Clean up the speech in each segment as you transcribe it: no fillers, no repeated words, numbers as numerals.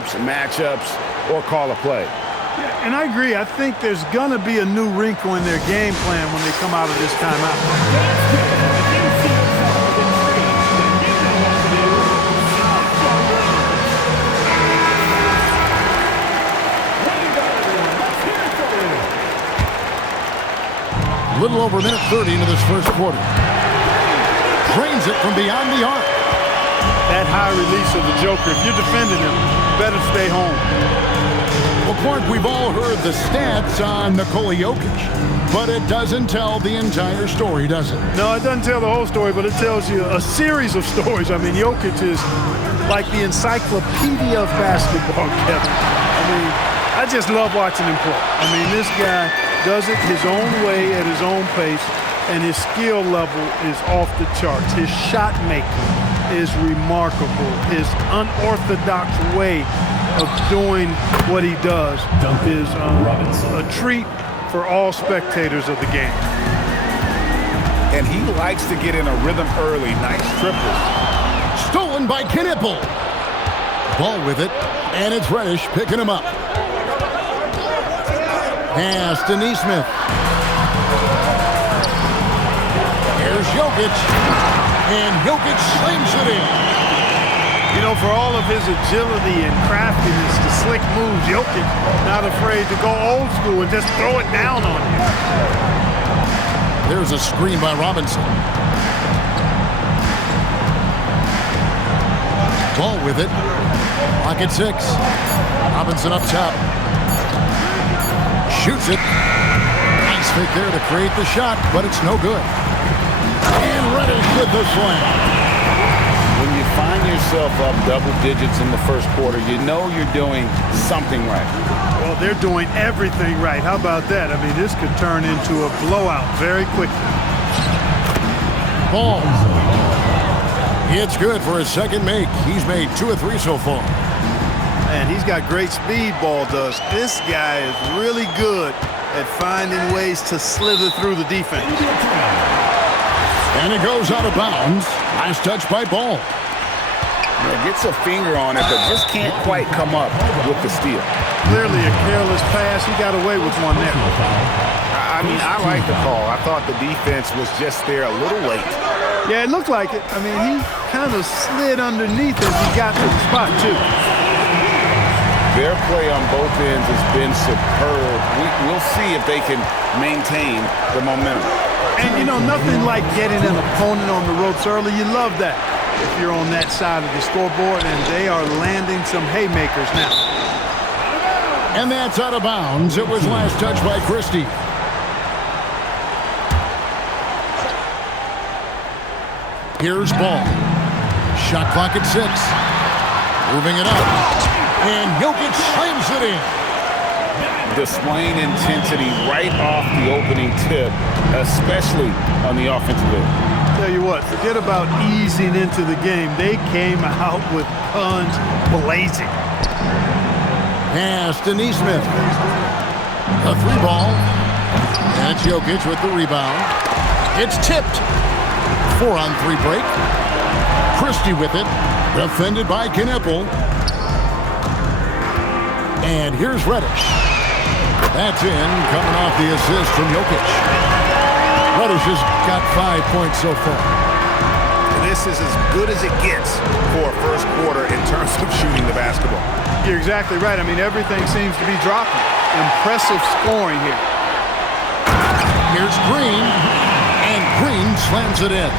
matchups, or call a play. Yeah, and I agree. I think there's going to be a new wrinkle in their game plan when they come out of this timeout. Little over a minute 30 into this first quarter. Drains it from beyond the arc. That high release of the Joker, if you're defending him, better stay home. Well, Clark, we've all heard the stats on Nikola Jokic, but it doesn't tell the entire story, does it? No, it doesn't tell the whole story, but it tells you a series of stories. I mean, Jokic is like the encyclopedia of basketball, Kevin. I mean, I just love watching him play. I mean, this guy does it his own way at his own pace, and his skill level is off the charts. His shot making is remarkable. His unorthodox way of doing what he does is a treat for all spectators of the game. And he likes to get in a rhythm early. Nice triple. Stolen by Knipple. Ball with it, and it's Reddish picking him up. Pass to Nesmith. Here's Jokic. And Jokic slams it in. You know, for all of his agility and craftiness, the slick moves, Jokic not afraid to go old school and just throw it down on you. There's a screen by Robinson. Ball with it. Clock at 6. Robinson up top. Shoots it. Nice fake there to create the shot, but it's no good. And Reddish with the slam. When you find yourself up double digits in the first quarter, you know you're doing something right. Well, they're doing everything right. How about that? I mean, this could turn into a blowout very quickly. Ball. It's good for his second make. He's made 2 of 3 so far. And he's got great speed, Ball does. This guy is really good at finding ways to slither through the defense. And it goes out of bounds. Nice touch by Ball. Yeah, gets a finger on it, but just can't quite come up with the steal. Clearly a careless pass. He got away with one there. I mean, I like the call. I thought the defense was just there a little late. Yeah, it looked like it. I mean, he kind of slid underneath as he got to the spot, too. Their play on both ends has been superb. We'll see if they can maintain the momentum. And, you know, nothing like getting an opponent on the ropes early. You love that if you're on that side of the scoreboard, and they are landing some haymakers now. And that's out of bounds. It was last touched by Christie. Here's Ball. Shot clock at 6. Moving it up. And Jokic slams it in. Displaying intensity right off the opening tip, especially on the offensive end. Tell you what, forget about easing into the game. They came out with guns blazing. Pass to Nesmith. A 3-ball. And it's Jokic with the rebound. It's tipped. 4-on-3 break. Christie with it. Defended by Knipple. And here's Reddish. That's in, coming off the assist from Jokic. Reddish has got 5 points so far. This is as good as it gets for a first quarter in terms of shooting the basketball. You're exactly right. I mean, everything seems to be dropping. Impressive scoring here. Here's Green, and Green slams it in.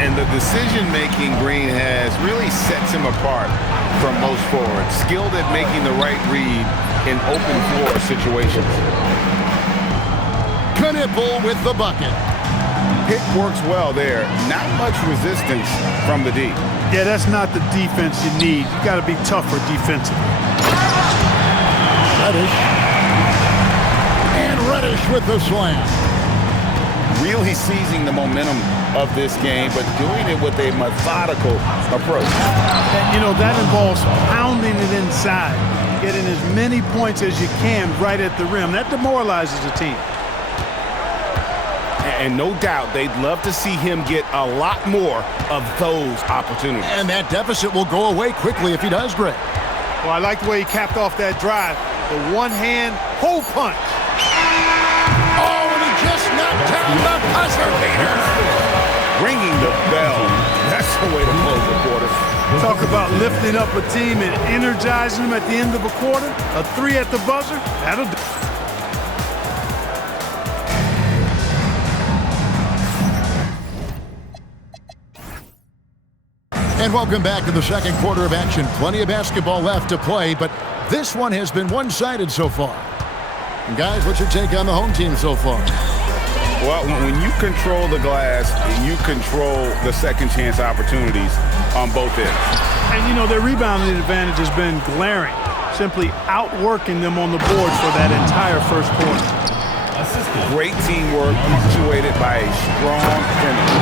And the decision-making Green has really sets him apart from most forwards. Skilled at making the right read in open floor situations. Knipple with the bucket. Pick works well there. Not much resistance from the D. Yeah, that's not the defense you need. You got to be tougher defensively. Reddish. And Reddish with the slam. Really seizing the momentum of this game, but doing it with a methodical approach. And, you know, that involves pounding it inside, getting as many points as you can right at the rim. That demoralizes a team. And no doubt they'd love to see him get a lot more of those opportunities. And that deficit will go away quickly if he does, Greg. Well, I like the way he capped off that drive. The one-hand hole punch. Oh, and he just knocked down the buzzer beater. Ringing the bell. That's the way to close the quarter. Talk about lifting up a team and energizing them at the end of a quarter. A 3 at the buzzer, that'll do. And welcome back to the second quarter of action. Plenty of basketball left to play, but this one has been one-sided so far. And guys, what's your take on the home team so far? Well, when you control the glass, you control the second chance opportunities on both ends. And, you know, their rebounding advantage has been glaring, simply outworking them on the boards for that entire first quarter. Great teamwork punctuated by a strong finish.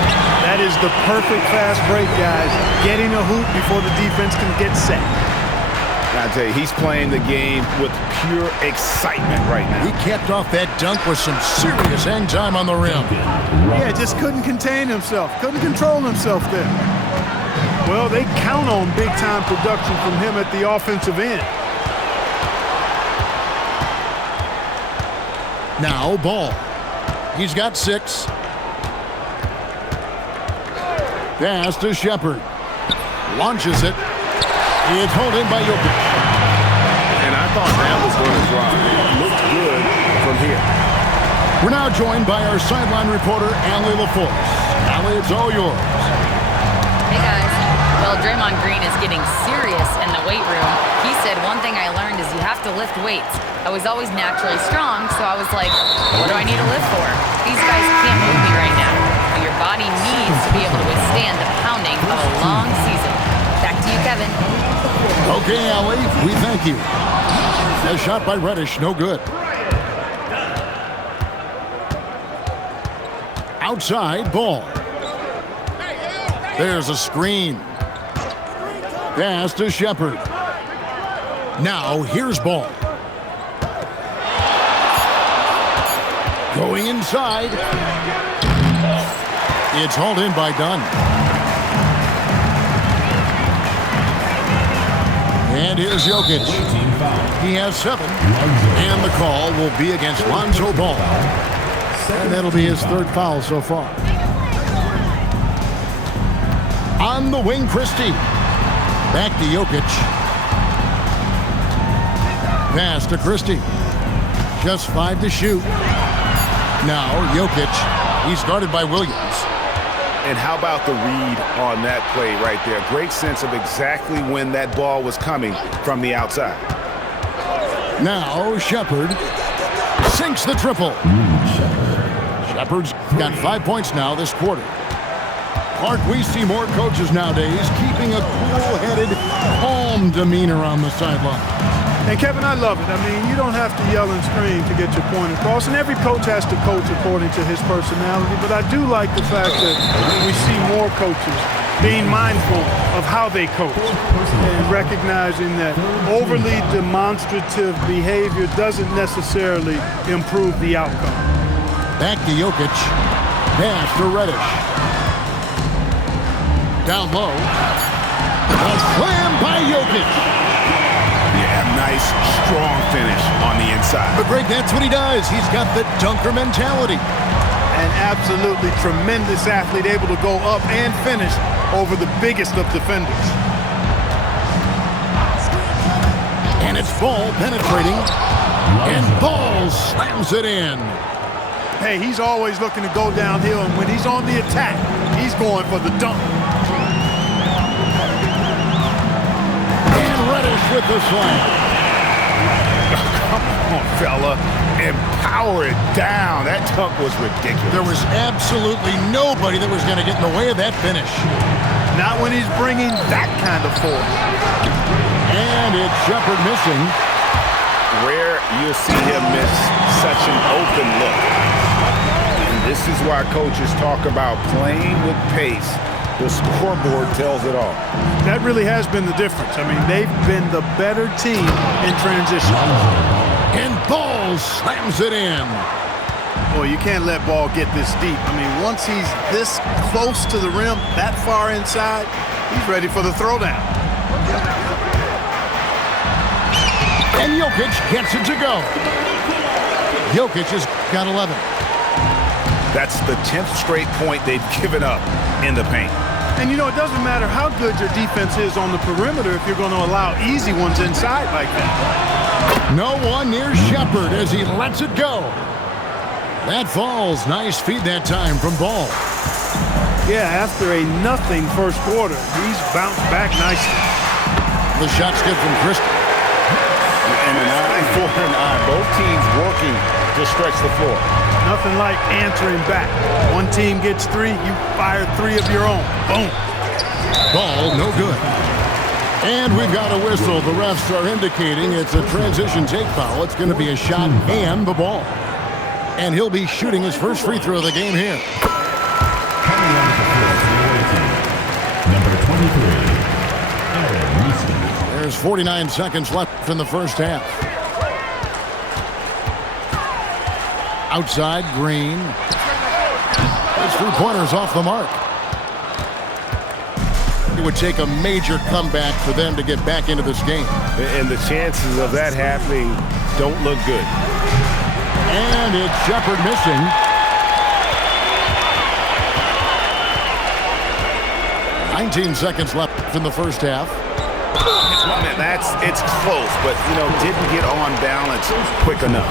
That is the perfect fast break, guys. Getting a hoop before the defense can get set. I tell you, he's playing the game with pure excitement right now. He capped off that dunk with some serious hang time on the rim. Yeah, just couldn't contain himself. Couldn't control himself there. Well, they count on big-time production from him at the offensive end. Now, Ball. He's got 6. Pass to Shepard. Launches it. It's held in by Jokic. And I thought that was going to drop. It looked good from here. We're now joined by our sideline reporter, Allie LaForce. Allie, it's all yours. Hey, guys. Well, Draymond Green is getting serious in the weight room. He said, one thing I learned is you have to lift weights. I was always naturally strong, so I was like, what do I need to lift for? These guys can't move me right now. But your body needs to be able to withstand the pounding of a long season. Back to you, Kevin. Okay, Allie, we thank you. A shot by Reddish, no good. Outside, Ball. There's a screen. Pass to Shepard. Now, here's Ball. Going inside. It's hauled in by Dunn. And here's Jokic. He has 7. And the call will be against Lonzo Ball. And that'll be his 3rd foul so far. On the wing, Christie. Back to Jokic. Pass to Christie. Just 5 to shoot. Now, Jokic. He's guarded by Williams. And how about the read on that play right there? Great sense of exactly when that ball was coming from the outside. Now, Shepard sinks the triple. Shepard's got 5 points now this quarter. Clark, we see more coaches nowadays keeping a cool-headed, calm demeanor on the sideline. And Kevin, I love it. I mean, you don't have to yell and scream to get your point across, and every coach has to coach according to his personality, but I do like the fact that we see more coaches being mindful of how they coach and recognizing that overly demonstrative behavior doesn't necessarily improve the outcome. Back to Jokic. Pass to Reddish. Down low. A slam by Jokic. Yeah, nice, strong finish on the inside. But Greg, that's what he does. He's got the dunker mentality. An absolutely tremendous athlete, able to go up and finish over the biggest of defenders. And it's Ball penetrating. And Ball slams it in. Hey, he's always looking to go downhill, and when he's on the attack, he's going for the dunk. And Reddish with the slam. Come on, fella. And power it down. That dunk was ridiculous. There was absolutely nobody that was going to get in the way of that finish. Not when he's bringing that kind of force. And it's Shepard missing. Rare you'll see him miss such an open look. And this is why coaches talk about playing with pace. The scoreboard tells it all. That really has been the difference. I mean, they've been the better team in transition. And Ball slams it in. Boy, you can't let Ball get this deep. I mean, once he's this close to the rim, that far inside, he's ready for the throwdown. And Jokic gets it to go. Jokic has got 11. That's the 10th straight point they've given up in the paint. And, you know, it doesn't matter how good your defense is on the perimeter if you're going to allow easy ones inside like that. No one near Shepard as he lets it go. That falls. Nice feed that time from Ball. Yeah, after a nothing first quarter, he's bounced back nicely. The shot's good from Christie. And an eye for an eye. Both teams working to stretch the floor. Nothing like answering back. One team gets 3, you fire 3 of your own. Boom. Ball, no good. And we've got a whistle. The refs are indicating it's a transition take foul. It's going to be a shot and the ball. And he'll be shooting his first free throw of the game here. Coming onto the floor for number 23, Aaron Nesmith. There's 49 seconds left in the first half. Outside, Green. His three-pointer's off the mark. It would take a major comeback for them to get back into this game. And the chances of that happening don't look good. And it's Shepard missing. "19 seconds left in the first half. It's close, but, you know, didn't get on balance quick enough.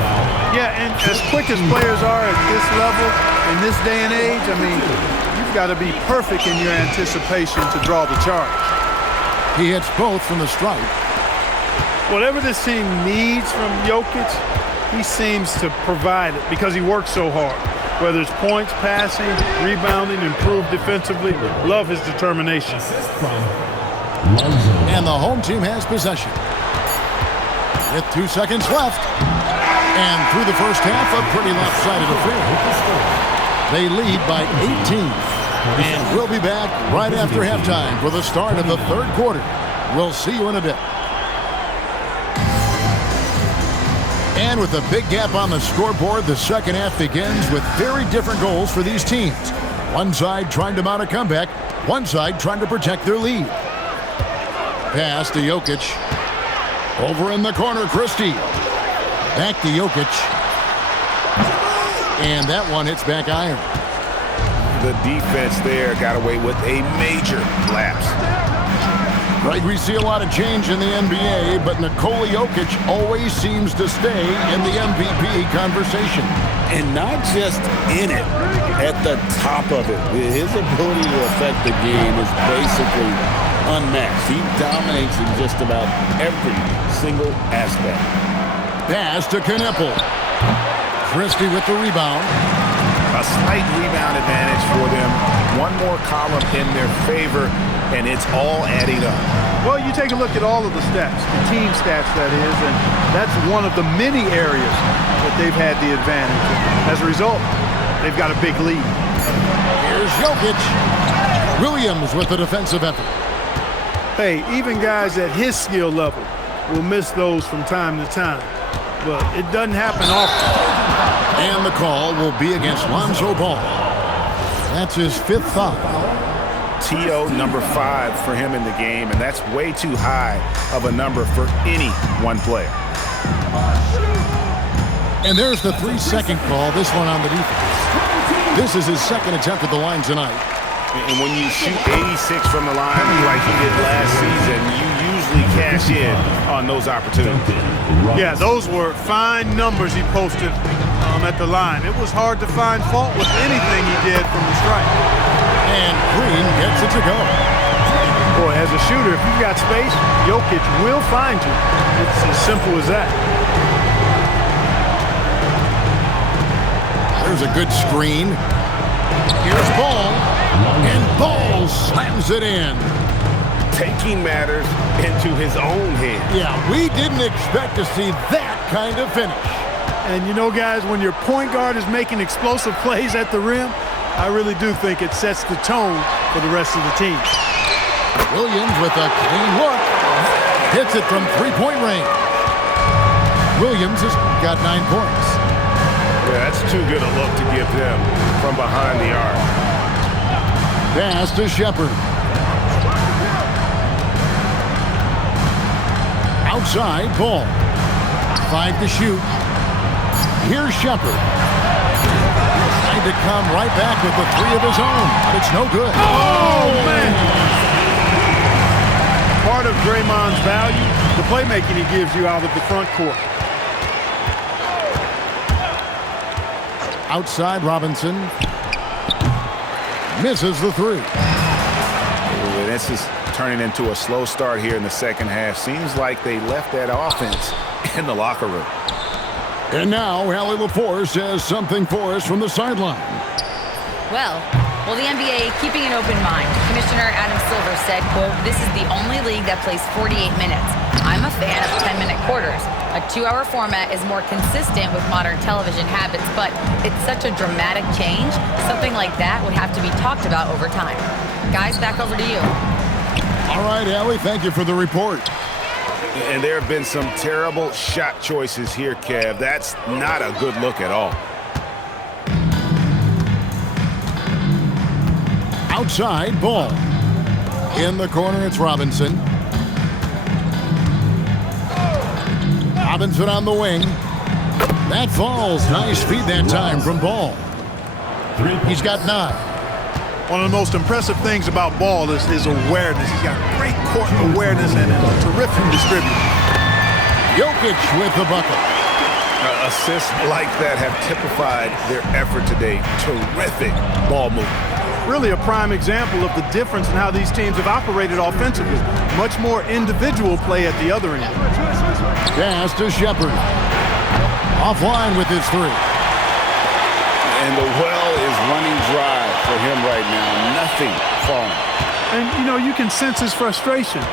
Yeah, and as quick as players are at this level, in this day and age, I mean, you've got to be perfect in your anticipation to draw the charge. He hits both from the stripe. Whatever this team needs from Jokic, he seems to provide it because he works so hard. Whether it's points, passing, rebounding, improved defensively, love his determination. And the home team has possession. With 2 seconds left. And through the first half, a pretty lopsided affair. They lead by 18. And we'll be back right after halftime for the start of the third quarter. We'll see you in a bit. And with a big gap on the scoreboard, the second half begins with very different goals for these teams. One side trying to mount a comeback, one side trying to protect their lead. Pass to Jokic. Over in the corner, Christie. Back to Jokic. And that one hits back iron. The defense there got away with a major lapse. Right, we see a lot of change in the NBA, but Nikola Jokic always seems to stay in the MVP conversation. And not just in it, at the top of it. His ability to affect the game is basically unmatched. He dominates in just about every single aspect. Pass to Knipple. Christie with the rebound. A slight rebound advantage for them. One more column in their favor, and it's all adding up. Well, you take a look at all of the stats, the team stats that is, and that's one of the many areas that they've had the advantage. As a result, they've got a big lead. Here's Jokic. Williams with the defensive effort. Hey, even guys at his skill level will miss those from time to time, but it doesn't happen often. And the call will be against Lonzo Ball. That's his 5th foul. TO number 5 for him in the game, and that's way too high of a number for any one player. And there's the 3-second call, this one on the defense. This is his second attempt at the line tonight. And when you shoot 86 from the line like he did last season, you usually cash in on those opportunities. Yeah, those were fine numbers he posted at the line. It was hard to find fault with anything he did from the stripe. And Green gets it to go. Boy, as a shooter, if you've got space, Jokic will find you. It's as simple as that. There's a good screen. Here's Ball. And Ball slams it in. Taking matters into his own hands. Yeah, we didn't expect to see that kind of finish. And you know, guys, when your point guard is making explosive plays at the rim, I really do think it sets the tone for the rest of the team. Williams with a clean look. Hits it from three-point range. Williams has got 9 points. Yeah, that's too good a look to give them from behind the arc. Pass to Shepard. Outside, Ball. 5 to shoot. Here's Shepard. Trying to come right back with the 3 of his own, but it's no good. Oh, man. Part of Draymond's value, the playmaking he gives you out of the front court. Outside, Robinson. Misses the 3. Ooh, this is turning into a slow start here in the second half. Seems like they left that offense in the locker room. And now, Allie LaForce has something for us from the sideline. Well, the NBA keeping an open mind. Commissioner Adam Silver said, quote, "This is the only league that plays 48 minutes. I'm a fan of 10-minute quarters. A 2-hour format is more consistent with modern television habits, but it's such a dramatic change. Something like that would have to be talked about over time." Guys, back over to you. All right, Allie, thank you for the report. And there have been some terrible shot choices here, Kev. That's not a good look at all. Outside, Ball. In the corner, it's Robinson. Robinson on the wing. That falls. Nice feed that time from Ball. He's got 9. One of the most impressive things about Ball is his awareness. He's got great court awareness and a terrific distributor. Jokic with the bucket. Assists like that have typified their effort today. Terrific ball movement. Really a prime example of the difference in how these teams have operated offensively. Much more individual play at the other end. Pass to Shepard. Offline with his 3. And the well is running dry for him right now. Nothing falling. And, you know, you can sense his frustration.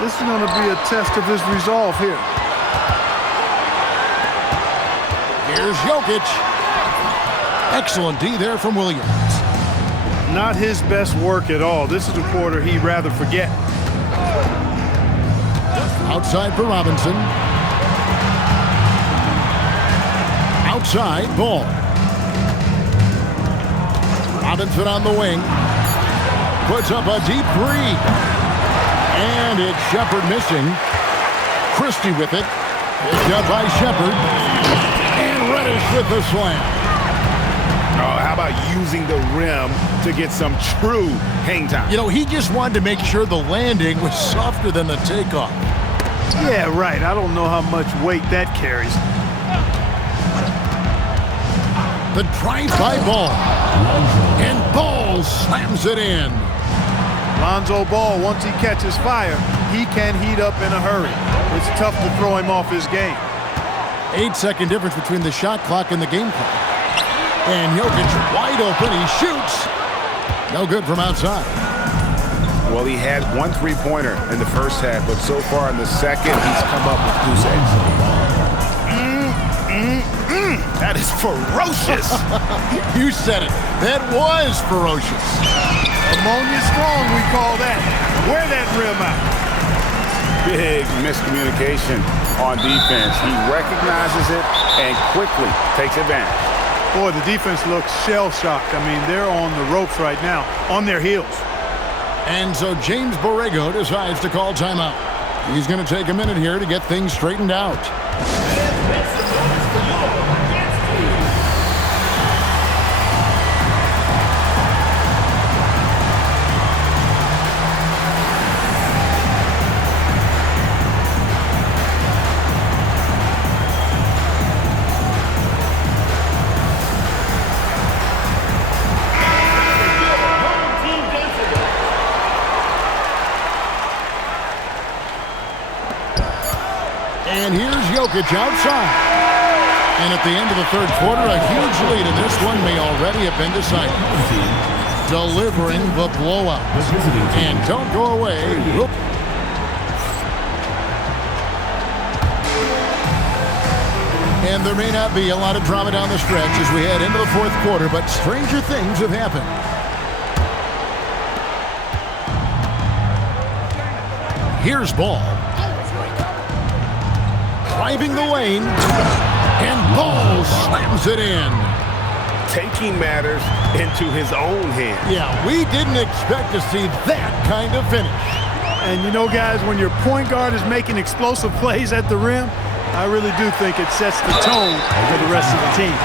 This is going to be a test of his resolve here. Here's Jokic. Excellent D there from Williams. Not his best work at all. This is a quarter he'd rather forget. Outside for Robinson. Outside, Ball. Robinson on the wing. Puts up a deep 3. And it's Shepard missing. Christie with it. Picked up by Shepard. And Reddish with the slam. Oh, how about using the rim to get some true hang time? You know, he just wanted to make sure the landing was softer than the takeoff. Yeah, right. I don't know how much weight that carries. The drive by Ball. And Ball slams it in. Lonzo Ball, once he catches fire, he can heat up in a hurry. It's tough to throw him off his game. 8-second difference between the shot clock and the game clock. And Jokic wide open. He shoots. No good from outside. Well, he had 1 3-pointer in the first half, but so far in the second, he's come up with 2 saves. That is ferocious. You said it. That was ferocious. Ammonia strong, we call that. Wear that rim out. Big miscommunication on defense. He recognizes it and quickly takes advantage. Boy, the defense looks shell-shocked. I mean, they're on the ropes right now, on their heels. And so James Borrego decides to call timeout. He's going to take a minute here to get things straightened out. And here's Jokic outside. And at the end of the third quarter, a huge lead, and this one may already have been decided. Delivering the blowout. And don't go away. And there may not be a lot of drama down the stretch as we head into the fourth quarter, but stranger things have happened. Here's Ball. Driving the lane, and Ball slams it in. Taking matters into his own hands. Yeah, we didn't expect to see that kind of finish. And you know, guys, when your point guard is making explosive plays at the rim, I really do think it sets the tone for the rest of the team.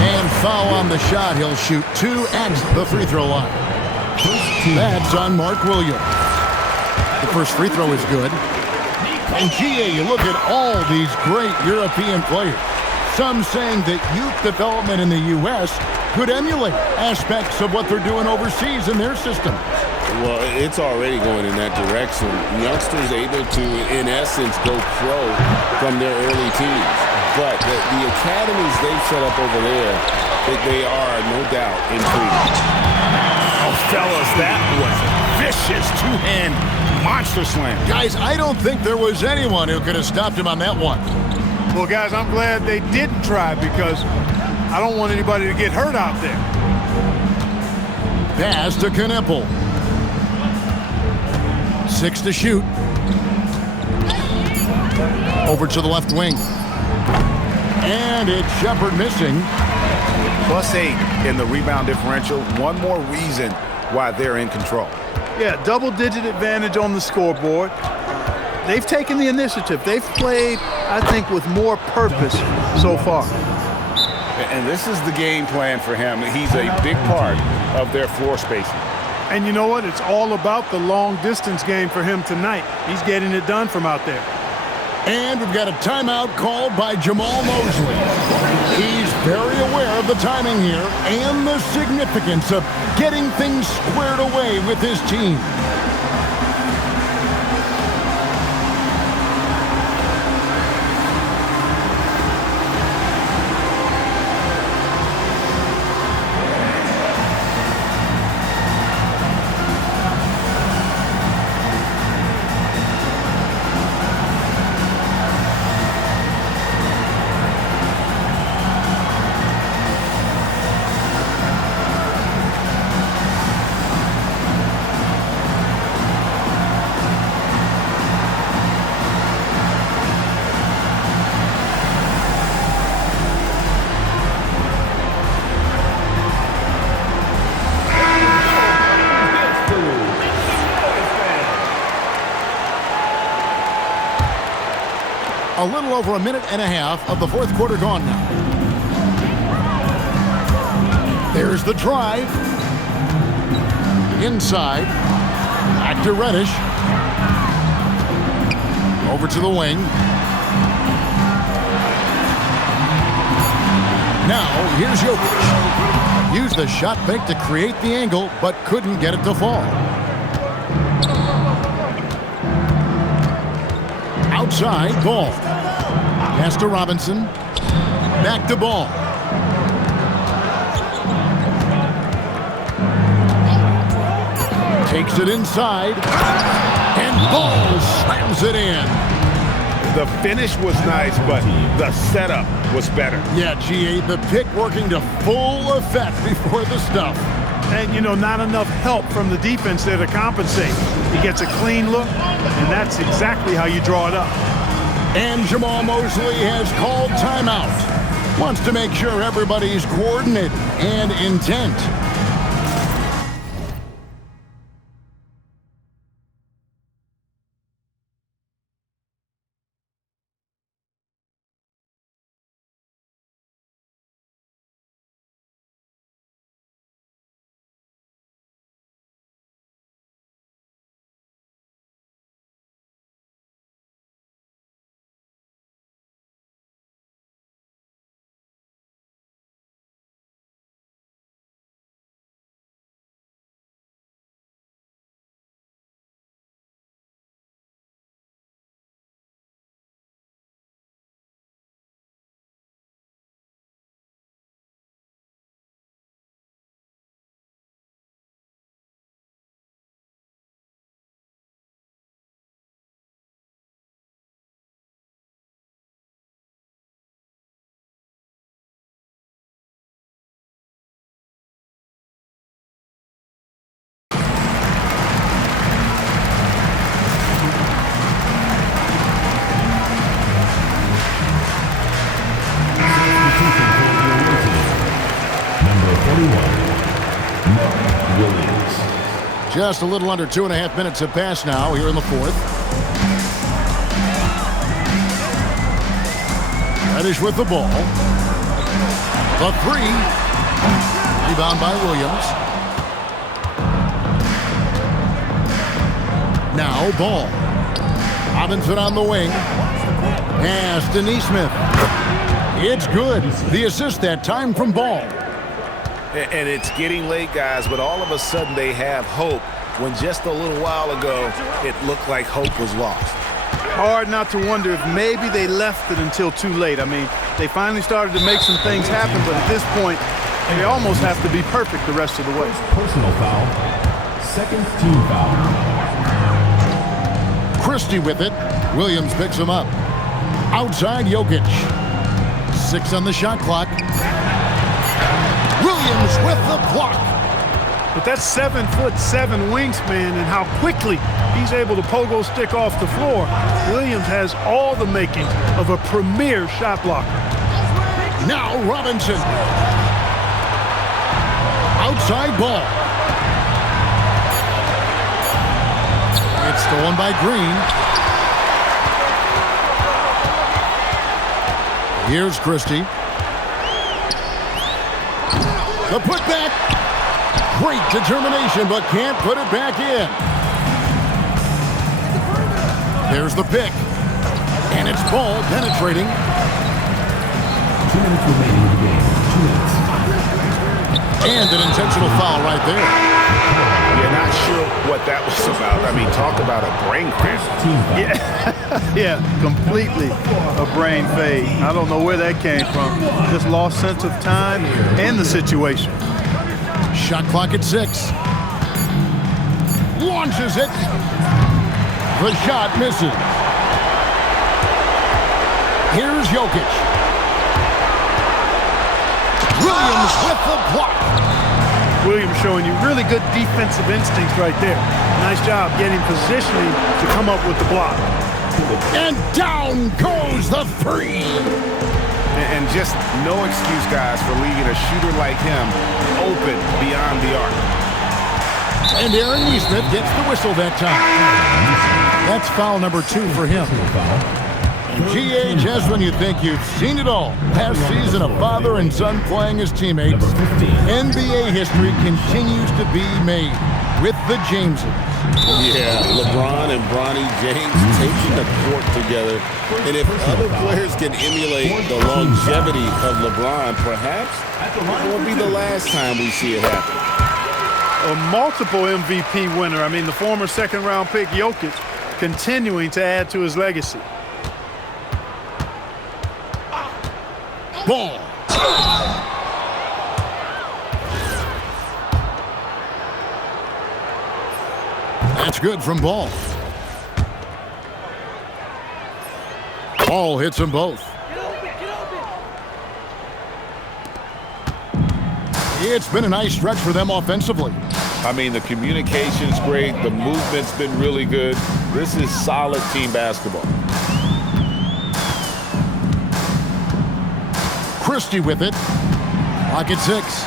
And foul on the shot. He'll shoot 2 at the free throw line. That's on Mark Williams. The first free throw is good. And GA, you look at all these great European players. Some saying that youth development in the U.S. could emulate aspects of what they're doing overseas in their system. Well, it's already going in that direction. Youngsters able to, in essence, go pro from their early teens. But the academies they've set up over there, they are, no doubt, intriguing. Oh, fellas, that was vicious two-hand monster slam. Guys, I don't think there was anyone who could have stopped him on that one. Well, guys, I'm glad they didn't try because I don't want anybody to get hurt out there. Pass to Kneppel. 6 to shoot. Over to the left wing. And it's Shepard missing. +8 in the rebound differential. One more reason why they're in control. Yeah, double-digit advantage on the scoreboard. They've taken the initiative. They've played, I think, with more purpose so far. And this is the game plan for him. He's a big part of their floor spacing. And you know what? It's all about the long-distance game for him tonight. He's getting it done from out there. And we've got a timeout called by Jamal Mosley. He's very aware of the timing here and the significance of getting things squared away with his team. A little over a minute and a half of the fourth quarter gone now. There's the drive. Inside. Back to Reddish. Over to the wing. Now, here's Jokic. Used the shot fake to create the angle, but couldn't get it to fall. Outside, Ball. Pass to Robinson. Back to Ball. Takes it inside. And Ball slams it in. The finish was nice, but the setup was better. Yeah, GA, the pick working to full effect before the stuff. And, you know, not enough help from the defense there to compensate. He gets a clean look, and that's exactly how you draw it up. And Jamal Mosley has called timeout. Wants to make sure everybody's coordinated and intent. Just a little under 2.5 minutes have passed now here in the fourth. Reddish with the ball. The three. Rebound by Williams. Now Ball. Robinson on the wing. Pass to Neesmith. It's good. The assist that time from Ball. And it's getting late, guys, but all of a sudden they have hope when just a little while ago it looked like hope was lost. Hard not to wonder if maybe they left it until too late. I mean, they finally started to make some things happen, but at this point, they almost have to be perfect the rest of the way. Personal foul. Second team foul. Christie with it. Williams picks him up. Outside Jokic. 6 on the shot clock. Williams with the block. But that's 7'7" wingspan and how quickly he's able to pogo stick off the floor. Williams has all the makings of a premier shot blocker. Now Robinson. Outside Ball. It's stolen by Green. Here's Christie. The putback. Great determination, but can't put it back in. There's the pick. And it's Ball penetrating. 2 minutes remaining in the game. 2 minutes. And an intentional foul right there. You're not sure what that was about. I mean, talk about a brain cramp. Yeah, completely a brain fade. I don't know where that came from. Just lost sense of time and the situation. Shot clock at 6. Launches it. The shot misses. Here's Jokic. Williams with the block. Williams showing you really good defensive instincts right there. Nice job getting positioning to come up with the block. And down goes the three. And just no excuse, guys, for leaving a shooter like him open beyond the arc. And Aaron Neesmith gets the whistle that time. That's foul number 2 for him. GH, when you think you've seen it all. Past season, a father and son playing as teammates. NBA history continues to be made with the Jameses. Yeah, LeBron and Bronny James taking the court together. And if other players can emulate the longevity of LeBron, perhaps it won't be the last time we see it happen. A multiple MVP winner. I mean, the former second-round pick Jokic continuing to add to his legacy. Ball. That's good from Ball. Ball hits them both. It's been a nice stretch for them offensively. I mean, the communication's great. The movement's been really good. This is solid team basketball. Christie with it. Clock at 6.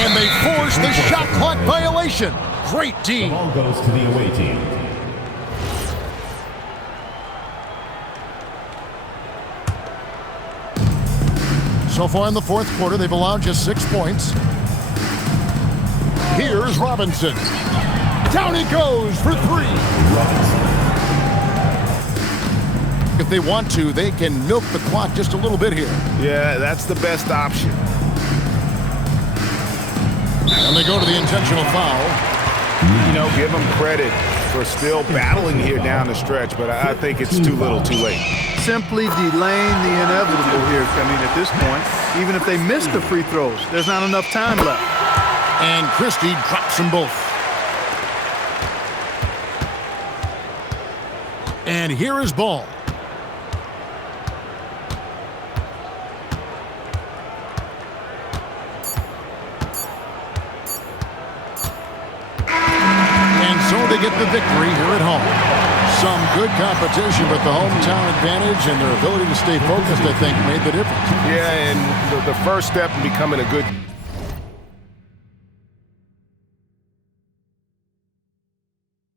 And they force the shot clock violation. Great team. The ball goes to the away team. So far in the fourth quarter, they've allowed just 6 points. Here's Robinson. Down he goes for 3. If they want to, they can milk the clock just a little bit here. Yeah, that's the best option. And they go to the intentional foul. You know, give them credit for still battling here down the stretch, but I think it's too little too late. Simply delaying the inevitable here. I mean, at this point, even if they miss the free throws, there's not enough time left. And Christie drops them both. And here is Ball. They get the victory here at home. Some good competition, but the hometown advantage and their ability to stay focused, I think, made the difference. Yeah, and the first step in becoming a good